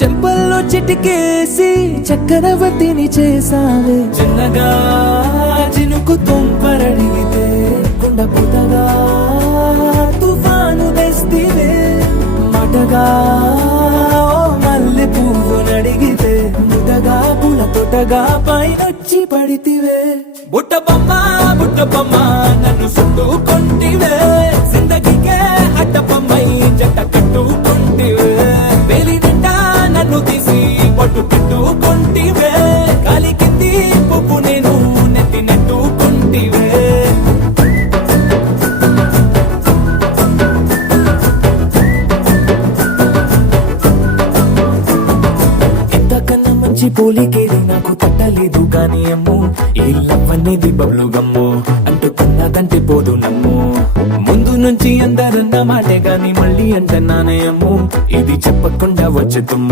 చెంపల్లో చిటికేసి చక్రవర్తిని చేసావే. చిన్నగా చినుకు తుంపరడిగితే కుండ పుటగా తుఫాను తెస్తివే. మాటగా మల్లె పువ్వు నడిగితే ముదగా పుల తొటగా పైనొచ్చి పడితివే. బుట్ట బొమ్మ నన్ను చుట్టుకొంటివే. జిందగీకే అడ్డపమ్మై జంట కట్టుకొంటివే. వేలి నిండా నన్ను తీసి పట్టు పెట్టుకొంటివే. గాలి కింది పువ్వు నేను నెత్తి నెట్టుకొంటివే. ఇంతకన్నా మంచి పోలికేది నాకు తట్టలేదు కానీ అమ్మో, ఈ లవ్ అనేది బబ్లు గమ్ము అంటుకున్నదంటే పోదు నమ్ము. ముందు నుంచి అందరన్న మాటే గాని మళ్ళీ అంటున్నానే అమ్ము, ఇది చెప్పకుండా వచ్చే తుమ్ము.